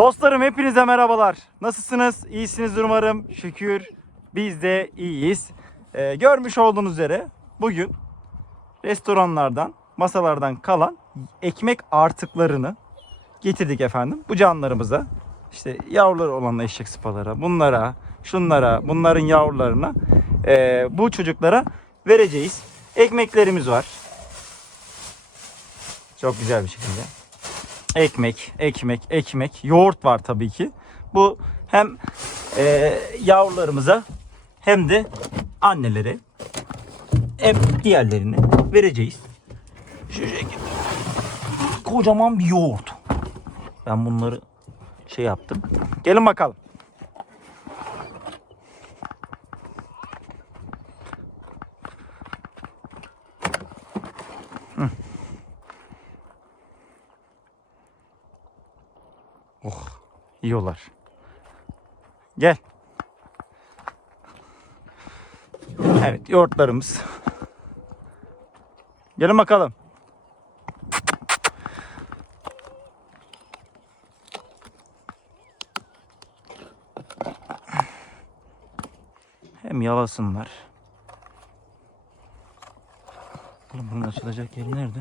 Dostlarım hepinize merhabalar. Nasılsınız? İyisinizdir umarım. Şükür biz de iyiyiz. Ee, görmüş olduğunuz üzere bugün restoranlardan, masalardan kalan ekmek artıklarını getirdik efendim. Bu canlarımıza işte yavruları olan eşek sıpalara, bunlara, şunlara, bunların yavrularına ee, bu çocuklara vereceğiz. Ekmeklerimiz var. Çok güzel bir şekilde. Ekmek, ekmek, ekmek. Yoğurt var tabii ki. Bu hem e, yavrularımıza hem de annelere hem diğerlerine vereceğiz. Şu şekilde. Kocaman bir yoğurt. Ben bunları şey yaptım. Gelin bakalım. Yiyorlar. Gel. Evet, yoğurtlarımız. Gelin bakalım. Hem yalasınlar. Oğlum bunun açılacak yeri nerede?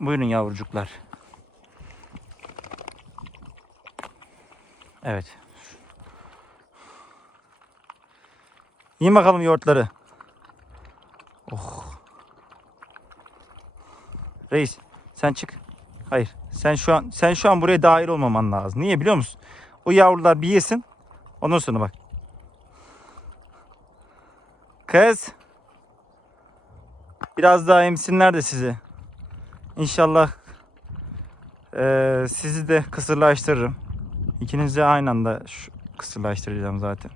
Buyurun yavrucuklar. Evet. Yiyin bakalım yoğurtları. Oh. Reis sen çık. Hayır. Sen şu an sen şu an buraya dahil olmaman lazım. Niye biliyor musun? O yavrular bir yesin. Ondan sonra bak. Kız. Biraz daha emsinler de sizi. İnşallah eee, sizi de kısırlaştırırım. İkinizi aynı anda şu, kısırlaştıracağım zaten.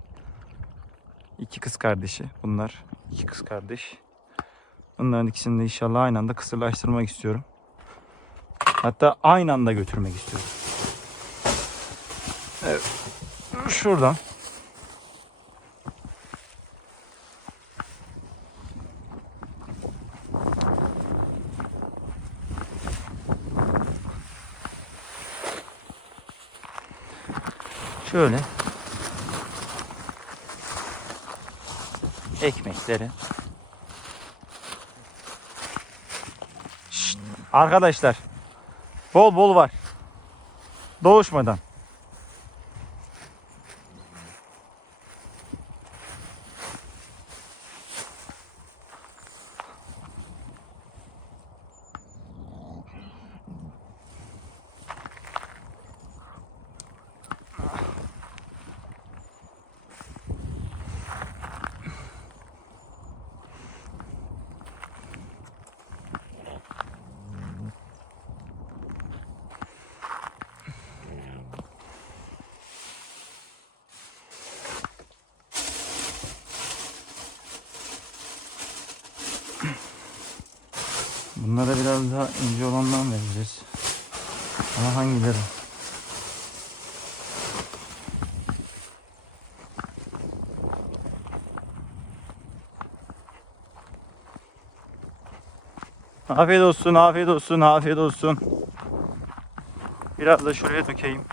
İki kız kardeşi bunlar. İki kız kardeş. Bunların ikisini de inşallah aynı anda kısırlaştırmak istiyorum. Hatta aynı anda götürmek istiyorum. Evet. Şuradan. Şöyle ekmekleri. Şşt, arkadaşlar bol bol var. Doğuşmadan Bunlara biraz daha ince olandan vereceğiz. Ama hangileri? Afiyet olsun, afiyet olsun, afiyet olsun. Biraz da şuraya dökeyim.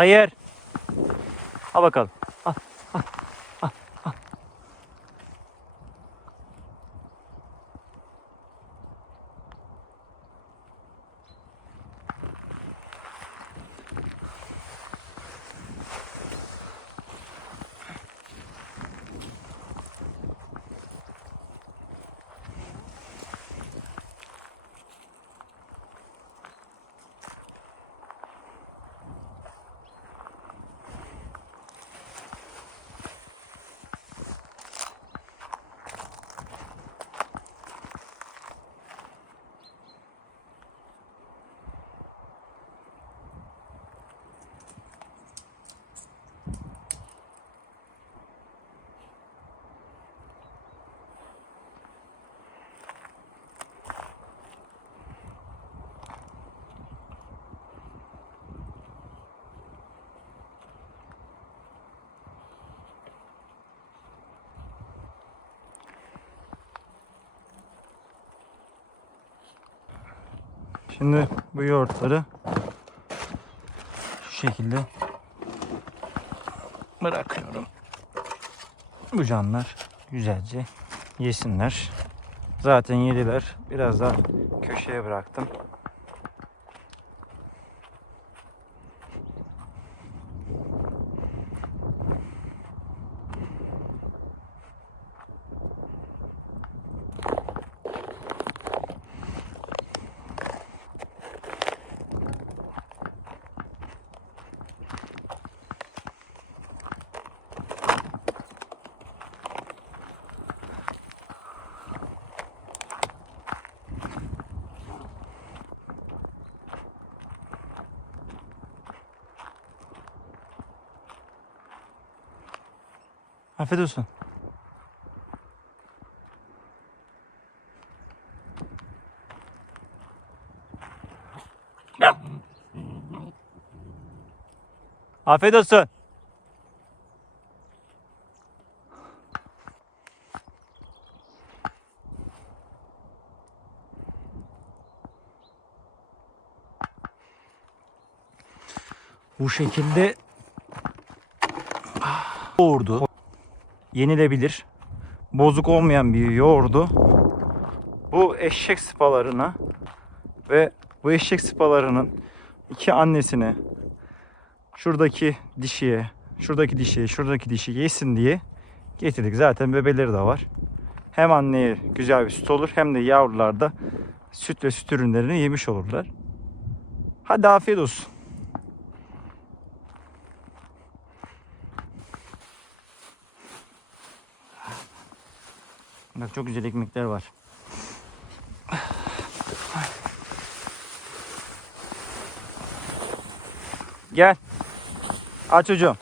Hayır. Al bakalım. Şimdi bu yoğurtları şu şekilde bırakıyorum. Bu canlar güzelce yesinler. Zaten yediler. Biraz daha köşeye bıraktım. Afiyet olsun. Afiyet olsun. Bu şekilde yoğurdu yenilebilir. Bozuk olmayan bir yoğurdu. Bu eşek sıpalarına ve bu eşek sıpalarının iki annesine şuradaki dişiye, şuradaki dişiye, şuradaki dişi yesin diye getirdik. Zaten bebeleri de var. Hem anneye güzel bir süt olur hem de yavrular da süt ve süt ürünlerini yemiş olurlar. Hadi afiyet olsun. Bak çok güzel ekmekler var. Gel. Aç çocuğum.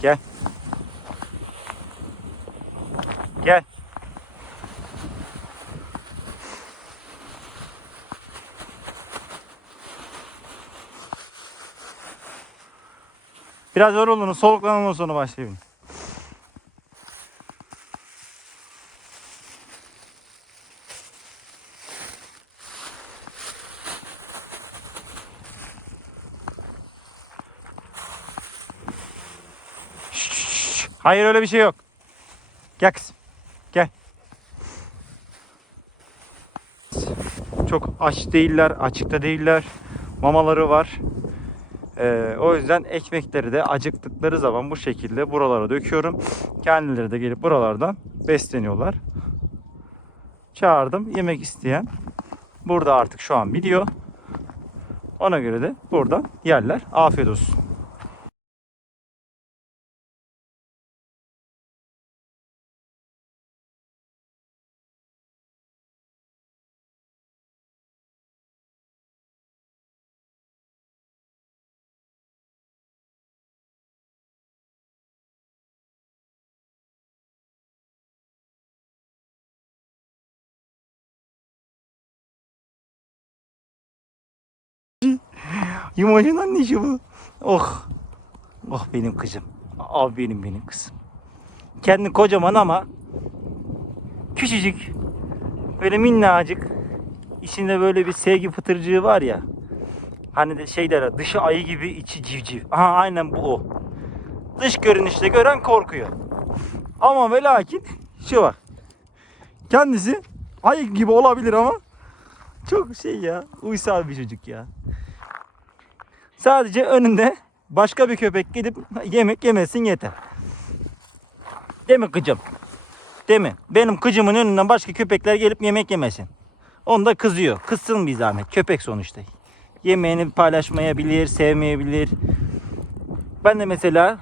Gel. Gel. Biraz yorulun, soluklanın ondan sonra başlayın. Şşş, Hayır öyle bir şey yok. Gel kızım. Gel. Çok aç değiller, açıkta değiller. Mamaları var. Ee, o yüzden ekmekleri de acıktıkları zaman bu şekilde buralara döküyorum. Kendileri de gelip buralardan besleniyorlar. Çağırdım. Yemek isteyen burada artık şu an biliyor. Ona göre de buradan yerler. Afiyet olsun. Yumacın annesi bu. Oh. Oh benim kızım. Al benim benim kızım. Kendi kocaman ama küçücük. Böyle minnacık. İçinde böyle bir sevgi pıtırcığı var ya. Hani de şey derler dışı ayı gibi içi civciv. Aha aynen bu o. Dış görünüşte gören korkuyor. Ama ve lakin şu var. Kendisi ayı gibi olabilir ama çok şey ya uysal bir çocuk ya. Sadece önünde başka bir köpek gidip yemek yemesin yeter. Değil mi kıcım? Değil mi? Benim kıcımın önünden başka köpekler gelip yemek yemesin. Onu da kızıyor. Kızsın bir zahmet. Köpek sonuçta. Yemeğini paylaşmayabilir, sevmeyebilir. Ben de mesela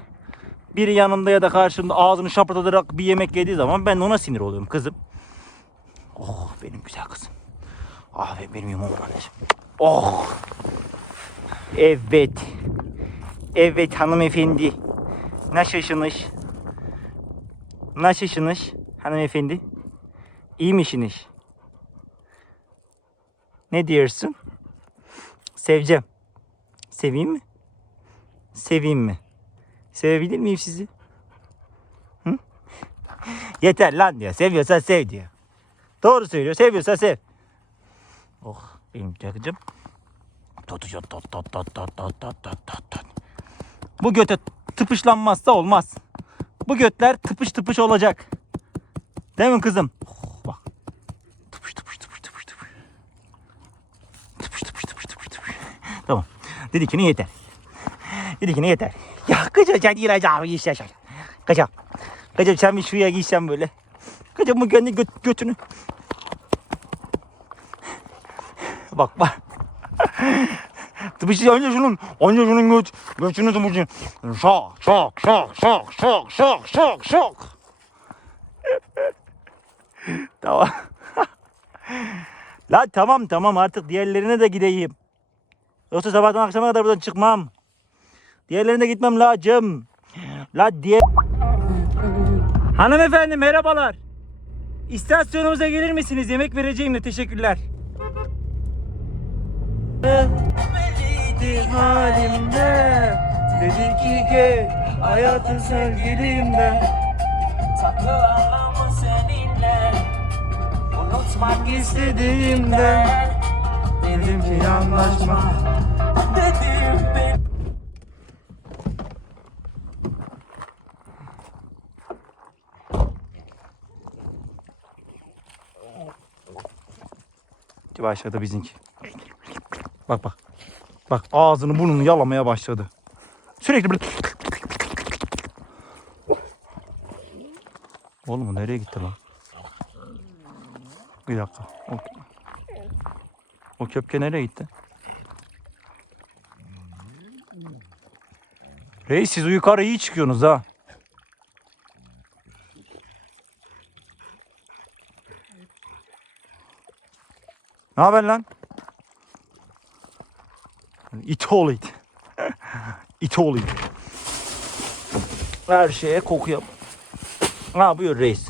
biri yanımda ya da karşımda ağzını şapırdatarak bir yemek yediği zaman ben ona sinir oluyorum kızım. Oh benim güzel kızım. Ah be benim anneciğim. Oh. Evet. Evet hanımefendi. Nasılsınız? Nasılsınız hanımefendi? İyi misiniz? Ne diyorsun? Seveceğim. Seveyim mi? Seveyim mi? Sevebilir miyim sizi? Hı? Yeter lan diyor. Seviyorsan sev diyor. Doğru söylüyor. Seviyorsan sev. Oh benim cakıcım. Tutuyor tot tot tot tot tot tot tot tot tot. Bu göte tıpışlanmazsa olmaz. Bu götler tıpış tıpış olacak. Değil mi kızım? Oh, bak. Tıpış tıpış tıpış tıpış tıpış. Tıpış tıpış tıpış tıpış tıpış. Tamam. Dedi ki ne yeter. Dedi ki ne yeter. Ya kızım sen gireceğim işte şöyle. Kızım. Kızım sen bir şuraya giysen böyle. Kızım bu kendi göt, götünü. Bak bak. Tıpış önce şunun, önce şunun göt, götünü tıpışın. Şok, şok, şok, şok, şok, şok, şok, şok. tamam. La tamam tamam artık diğerlerine de gideyim. Yoksa sabahtan akşama kadar buradan çıkmam. Diğerlerine gitmem lazım. La diğer... Hanımefendi merhabalar. İstasyonumuza gelir misiniz? Yemek vereceğim de teşekkürler. Beliydi halimde? Dedi ki gel hayatın sevgilimde Takılalım seninle. Unutmak istediğimde Dedim ki anlaşma. Dedim ben Başladı bizimki. Bak bak. Bak ağzını burnunu yalamaya başladı. Sürekli böyle... Oğlum nereye gitti lan? Bir dakika. O, o köpke nereye gitti? Reis siz yukarı iyi çıkıyorsunuz ha. Ne haber lan? İt oğlu it. it oğlu it. Her şeye koku yap. Ne yapıyor reis?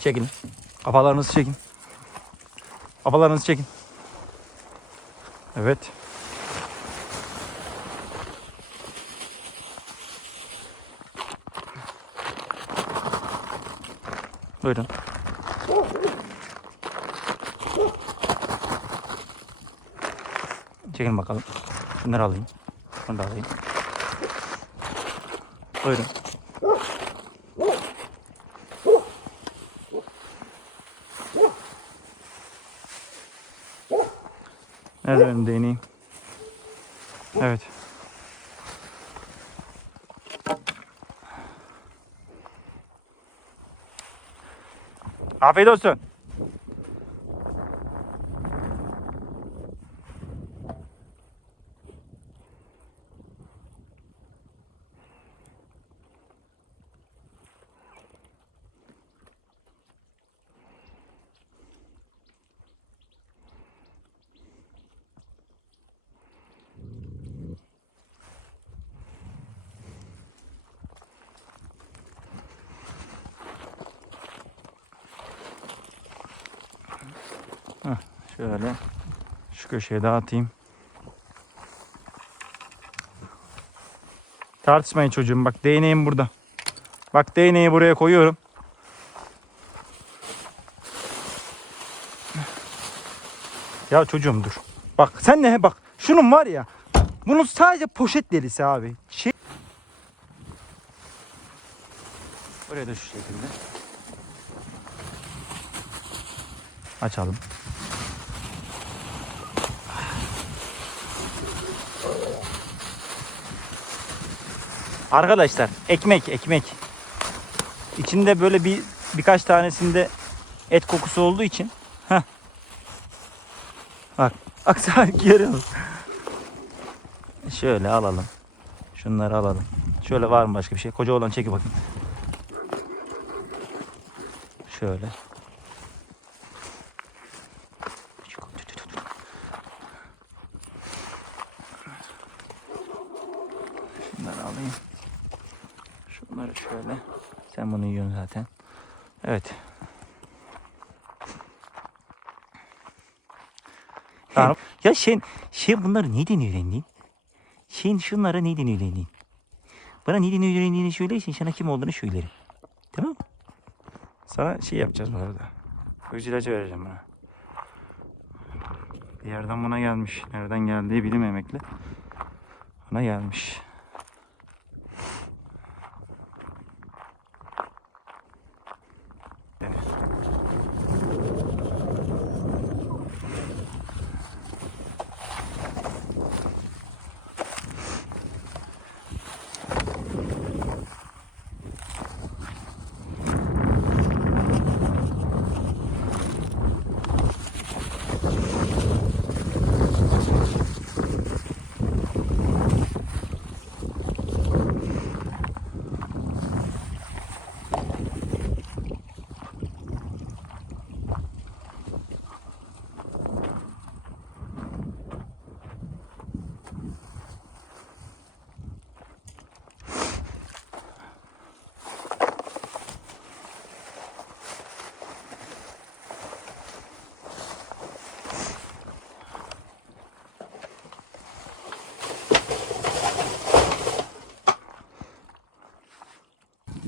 Çekin. Kafalarınızı çekin. Kafalarınızı çekin. Evet. Buyurun. Çekin bakalım. Şunları alayım. Şunu da alayım. Buyurun. Nerede benim değneğim? Evet. Afiyet olsun. Şöyle şu köşeye dağıtayım. Tartışmayın çocuğum. Bak değneğim burada. Bak değneği buraya koyuyorum. Ya çocuğum dur. Bak sen ne bak. Şunun var ya. Bunun sadece poşet delisi abi. Şey... Buraya da şu şekilde. Açalım. Arkadaşlar ekmek ekmek. İçinde böyle bir birkaç tanesinde et kokusu olduğu için. Heh. Bak. Bak sen görüyor musun? Şöyle alalım. Şunları alalım. Şöyle var mı başka bir şey? Koca olan çeki bakayım. Şöyle. Şunları alayım. Şunları şöyle. Sen bunu yiyorsun zaten. Evet. Tamam. Ya şey, şey bunları neyden öğrendin? Şeyin şunlara neyden öğrendin? Bana neyden öğrendiğini söylersen sana kim olduğunu söylerim. Tamam mı? Sana şey yapacağız bu arada. Uyuz ilacı vereceğim bana. Bir yerden buna gelmiş. Nereden geldiği bilinmemekle. Bana gelmiş.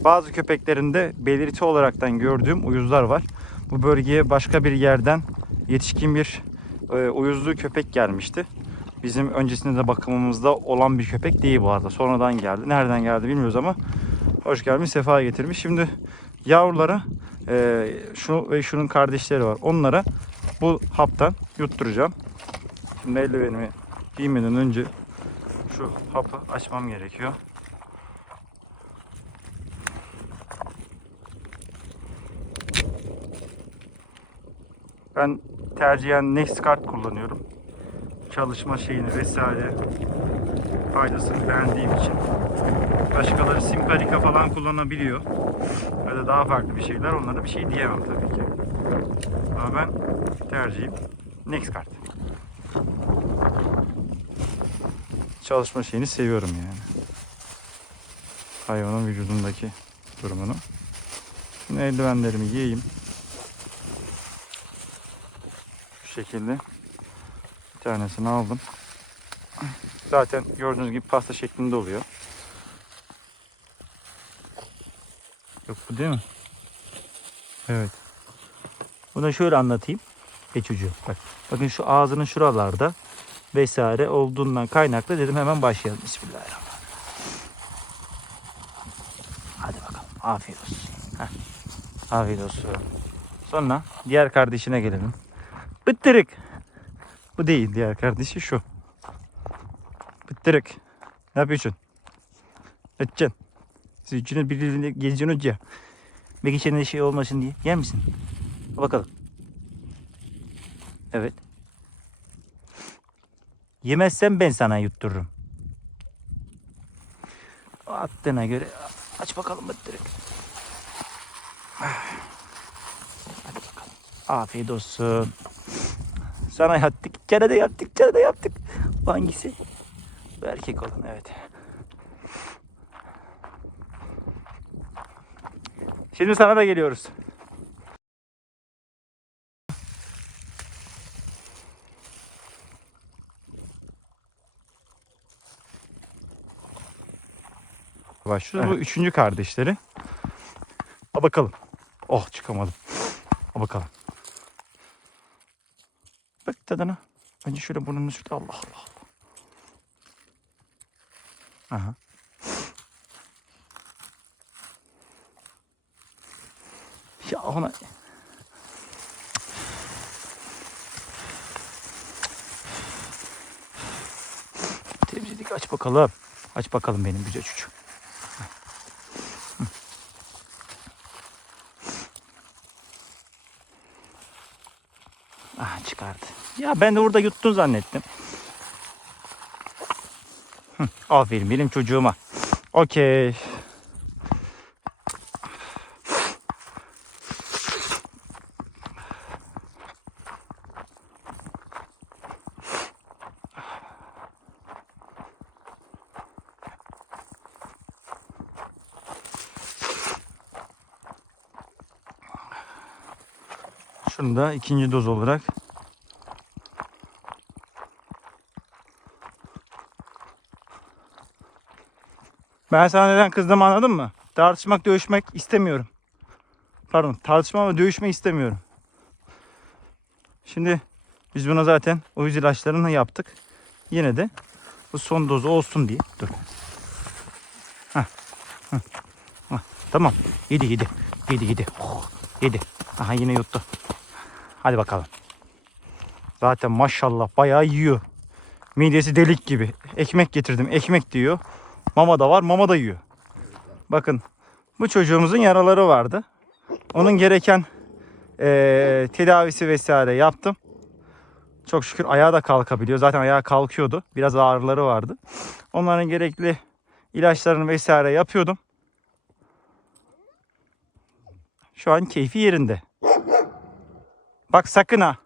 Bazı köpeklerinde belirti olaraktan gördüğüm uyuzlar var. Bu bölgeye başka bir yerden yetişkin bir e, uyuzlu köpek gelmişti. Bizim öncesinde de bakımımızda olan bir köpek değil bu arada. Sonradan geldi. Nereden geldi bilmiyoruz ama hoş gelmiş, sefa getirmiş. Şimdi yavrulara e, şu ve şunun kardeşleri var. Onlara bu haptan yutturacağım. Şimdi eldivenimi giymeden önce şu hapı açmam gerekiyor. Ben tercihen Nextcard kullanıyorum. Çalışma şeyini vesaire faydasını beğendiğim için. Başkaları Simparica falan kullanabiliyor. Ya da daha farklı bir şeyler. Onlara bir şey diyemem tabii ki. Ama ben tercihim Nextcard. Çalışma şeyini seviyorum yani. Hayvanın vücudundaki durumunu. Şimdi eldivenlerimi giyeyim. Şu şekilde bir tanesini aldım. Zaten gördüğünüz gibi pasta şeklinde oluyor. Yok bu değil mi? Evet. Bunu şöyle anlatayım. Çocuğu bak. Bakın şu ağzının şuralarda vesaire olduğundan kaynaklı dedim hemen başlayalım. Bismillahirrahmanirrahim. Hadi bakalım. Afiyet olsun. Heh. Afiyet olsun. Sonra diğer kardeşine gelelim. Bıttırık. Bu değil diğer kardeşi şu. Bıttırık. Ne yapıyorsun? Öteceksin. Siz üçünüz birbirine geleceksiniz hoca. Belki içinde şey olmasın diye. Yer misin? Bakalım. Evet. Yemezsen ben sana yuttururum. Attığına göre aç bakalım bıttırık. Hadi bakalım. Afiyet olsun. Sana yaptık. İçeri de yaptık. İçeri de yaptık. Bu hangisi? Bu erkek olan evet. Şimdi sana da geliyoruz. Başlıyoruz. Bu üçüncü kardeşleri. Ha bakalım. Oh çıkamadım. Ha bakalım. Bak tadına. Önce şöyle burnunu sürt. Allah Allah. Aha. Ya ona... Temizlik aç bakalım. Aç bakalım benim güzel çocuğum. Hı. Ah çıkardı. Ya ben de burada yuttun zannettim. Hı, Aferin benim çocuğuma. Okey. Şunu da ikinci doz olarak Ben sana neden kızdığımı anladın mı? Tartışmak, dövüşmek istemiyorum. Pardon, tartışma ve dövüşme istemiyorum. Şimdi biz buna zaten uyuz ilaçlarını yaptık. Yine de bu son dozu olsun diye. Dur. Hah, hah, hah. Tamam. Yedi yedi. Yedi yedi. Oh, yedi. Aha yine yuttu. Hadi bakalım. Zaten maşallah bayağı yiyor. Midesi delik gibi. Ekmek getirdim. Ekmek diyor. Mama da var. Mama da yiyor. Bakın bu çocuğumuzun yaraları vardı. Onun gereken eee, tedavisi vesaire yaptım. Çok şükür ayağa da kalkabiliyor. Zaten ayağa kalkıyordu. Biraz ağrıları vardı. Onların gerekli ilaçlarını vesaire yapıyordum. Şu an keyfi yerinde. Bak sakın ha.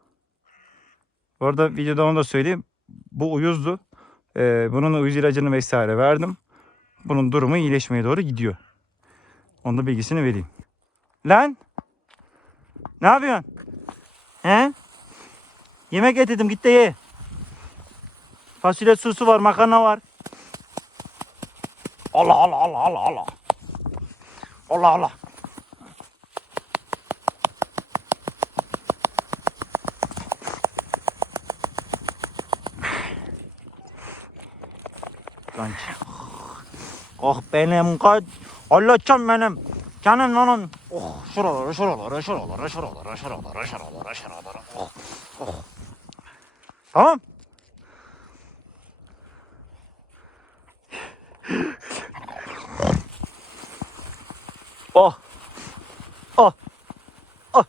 Bu arada videoda onu da söyleyeyim. Bu uyuzdu. Ee, bunun uyuz ilacını vesaire verdim. Bunun durumu iyileşmeye doğru gidiyor. Onun da bilgisini vereyim. Lan! Ne yapıyorsun? He? Yemek getirdim git de ye. Fasulye sosu var, makarna var. Allah Allah Allah Allah Allah. Allah Allah. Lan. Oh benim kaç. Allah'ım benim. Canım lanım. Oh şuralara şuralara şuralara şuralara şuralara şuralara şuralara. Oh oh. Tamam. Oh. Oh. Oh.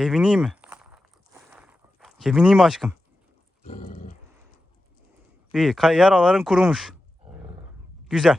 Kevin iyi mi? Kevin iyi mi aşkım? İyi. Yaraların kurumuş. Güzel.